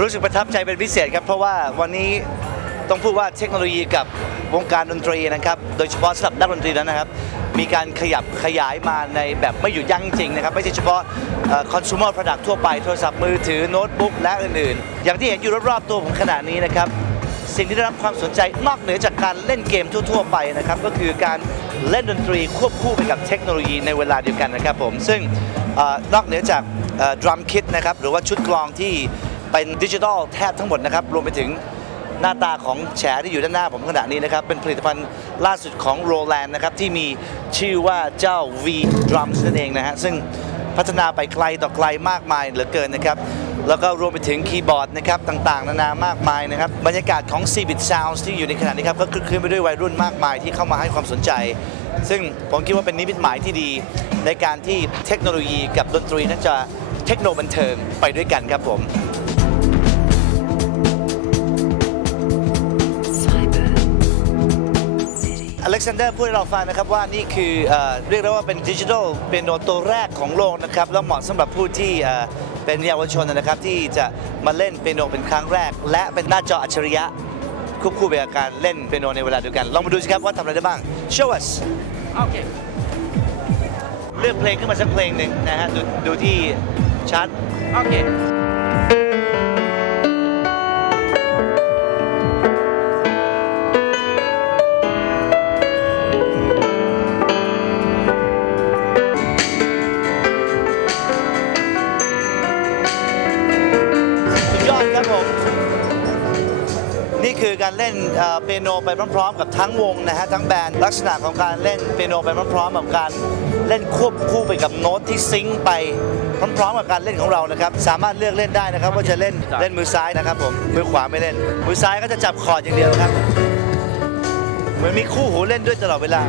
รู้สึกประทับใจเป็นพิเศษครับ เพราะว่าวันนี้ต้องพูดว่าเทคโนโลยีกับวงการดนตรีนะครับ โดยเฉพาะสำหรับนักดนตรีนั้นนะครับ มีการขยับขยายมาในแบบไม่หยุดยั้งจริงนะครับ ไม่ใช่เฉพาะเอ่อ consumer product ทั่วไป โทรศัพท์มือถือโน้ตบุ๊กและอื่นๆ อย่างที่เห็นอยู่รอบๆตัวผมขณะนี้นะครับ สิ่งที่ได้รับความสนใจนอกเหนือจากการเล่นเกมทั่ว ๆ ไปนะครับ ก็คือการเล่นดนตรีควบคู่ไปกับเทคโนโลยีในเวลาเดียวกันนะครับผม ซึ่งอนอกเหนือจากดรัมคิดนะครับ หรือว่าชุดกลองที่ เป็นดิจิทัลแทบทั้งหมดนะครับ รวมไปถึงหน้าตาของแฉที่อยู่ด้านหน้าผมขณะนี้นะครับ เป็นผลิตภัณฑ์ล่าสุดของ Roland นะครับ ที่มีชื่อว่าเจ้า V Drums นั่นเองนะฮะ ซึ่งพัฒนาไปไกลต่อไกลมากมายเหลือเกินนะครับ แล้วก็รวมไปถึงคีย์บอร์ดนะครับต่างๆ นานามากมายนะครับ บรรยากาศของ c b i t Sounds ที่อยู่ในขณะนี้ครับ ก็คลึกคลื้นไปด้วยวัยรุ่นมากมายที่เข้ามาให้ความสนใจ ซึ่งผมคิดว่าเป็นนิมิตหมายที่ดี ในการที่เทคโนโลยีกับดนตรีนั้นจะเทคโนบันเทิงไปด้วยกันครับผม เล็กซานเดอร์พูดให้เราฟังนะครับว่านี่คือเอเรียกได้ว่าเป็นดิจิทัลเปียโนตัวแรกของโลกนะครับแล้วเหมาะสำหรับผู้ที่เป็นเยาวชนนะครับที่จะมาเล่นเปียโนเป็นครั้งแรก และเป็นหน้าจออัจฉริยะควบคู่ไปกับการเล่นเปียโนในเวลาเดียวกัน ลองมาดูสิครับว่าทำอะไรได้บ้าง show us Okay. เลือกเพลงขึ้นมาสักเพลงหนึ่งนะฮะดูดูที่ชัด Okay. สุด นี่คือการเล่นเอ่อเปียโนไปพร้อมๆ กับทั้งวงนะฮะทั้งแบนด์ลักษณะของการเล่นเปียโนไปพร้อมๆ กับการเล่นควบคู่ไปกับโน้ตที่ซิงค์ไปพร้อมๆ กับการเล่นของเรานะครับสามารถเลือกเล่นได้นะครับว่าจะเล่นเล่นมือซ้ายนะครับผมมือขวาไม่เล่น มือซ้ายก็จะจับคอร์ดอย่างเดียวครับเหมือนมีคู่หูเล่นด้วยตลอดเวลา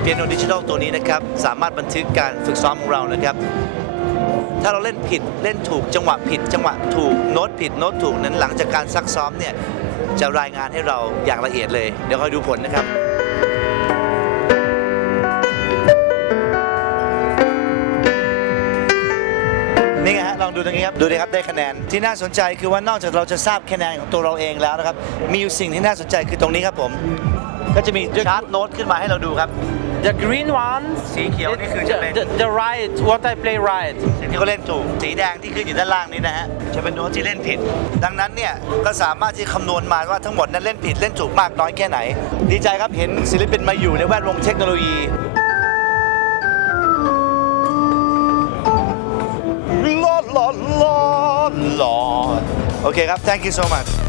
เปียโนดิจิทัลตัวนี้นะครับสามารถบันทึกการฝึกซ้อมของเรานะครับ ถ้าเราเล่นผิดเล่นถูกจังหวะผิด จังหวะถูกโน้ตผิดโน้ตถูกนั้นหลังจากการซักซ้อมเนี่ยจะรายงานให้เราอย่างละเอียดเลย เดี๋ยวคอยดูผลนะครับนี่ไงฮะลองดูตรงนี้ครับดูดิครับได้คะแนนที่น่าสนใจคือว่านอกจากเราจะทราบคะแนนของตัวเราเองแล้วนะครับมีอยู่สิ่งที่น่าสนใจคือตรงนี้ครับผม ก็จะมีชาร์ตโน้ตขึ้นมาให้เราดูครับ The green one. สีเขียว it- นี่คือจะเป็น the, the right. What I play right. สิ่งที่เขาเล่นถูก สีแดงที่ขึ้นอยู่ด้านล่างนี้นะฮะ จะเป็นโน้ตที่เล่นผิด ดังนั้นเนี่ย ก็สามารถที่คำนวณมาว่าทั้งหมดนั้นเล่นผิดเล่นถูกมากน้อยแค่ไหน ดีใจครับเห็นศิลปินมาอยู่ในแวดวงเทคโนโลยี ลอดลอดลอดลอดโอเคครับ thank you so much